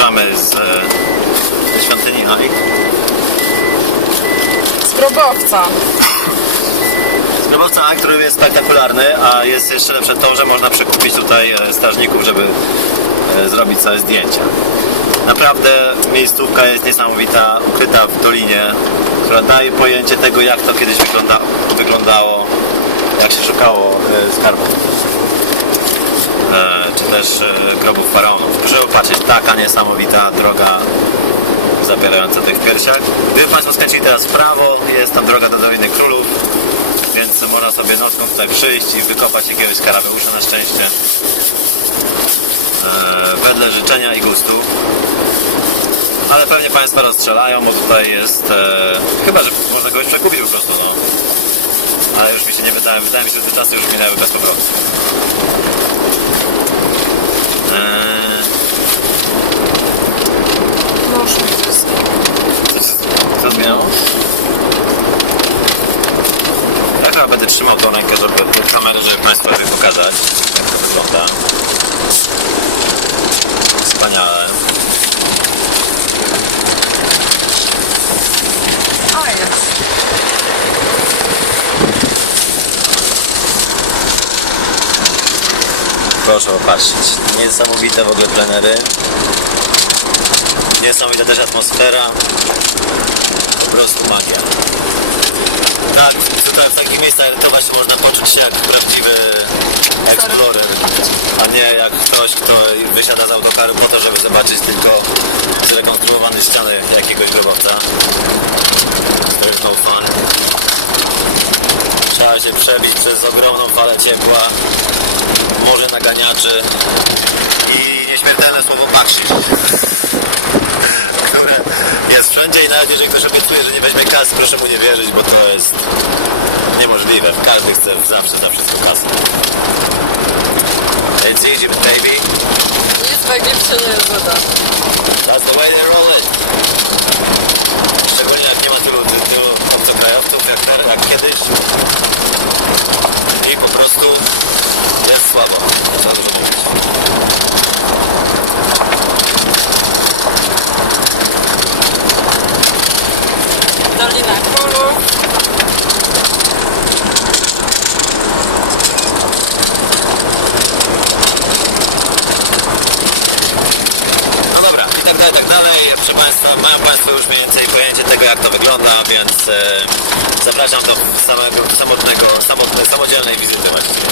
wyjeżdżamy z, e, świątyni Hanik. Z grobowca. Z grobowca, który jest spektakularny, a jest jeszcze lepsze to, że można przekupić tutaj e, strażników, żeby e, zrobić sobie zdjęcia. Naprawdę miejscówka jest niesamowita, ukryta w dolinie, która daje pojęcie tego, jak to kiedyś wygląda, wyglądało, jak się szukało e, skarbów. Też e, grobów faraonów. Proszę popatrzeć, taka niesamowita droga zapierająca tych piersiach. Gdyby Państwo skręcili teraz w prawo, jest tam droga do Doliny Królów, więc można sobie nocką tutaj przyjść i wykopać jakiegoś skarabeusza na szczęście. E, wedle życzenia i gustu. Ale pewnie Państwo rozstrzelają, bo tutaj jest... E, chyba, że można kogoś przekupić po prostu, no. Ale już mi się nie wydaje, wydaje mi się, że te czasy już minęły bez powrotu. Eee, mi wysłał. co, zmieniało? Ja chyba będę trzymał tą rękę, żeby kamerę, żeby Państwu pokazać, jak to wygląda. Wspaniale. A jest. Proszę popatrzeć. Niesamowite w ogóle plenery. Niesamowita też atmosfera. Po prostu magia. Tak, tutaj w takich miejscach to właśnie można poczuć się jak prawdziwy eksplorer, a nie jak ktoś, kto wysiada z autokaru po to, żeby zobaczyć tylko zrekonstruowane ściany jakiegoś grobowca. There's no fun. Trzeba się przebić przez ogromną falę ciepła, morze naganiaczy i nieśmiertelne słowo bakshi, które jest wszędzie i nawet jeżeli ktoś obiecuje, że nie weźmie kas, proszę mu nie wierzyć, bo to jest niemożliwe. Każdy chce zawsze za wszystko kasę. It's Egypt, baby. W Egipcie nie jest woda. That's the way they roll it. Szczególnie jak nie ma tylu, tylu obcokrajowców jak, jak kiedyś. I po prostu słabo. Co dużo mówić. Dolina Królów. No dobra, i tak dalej, i tak dalej. Proszę Państwa, mają Państwo już mniej więcej pojęcie tego, jak to wygląda, więc zapraszam do samego, samotnego, samodzielnej wizyty właściwie.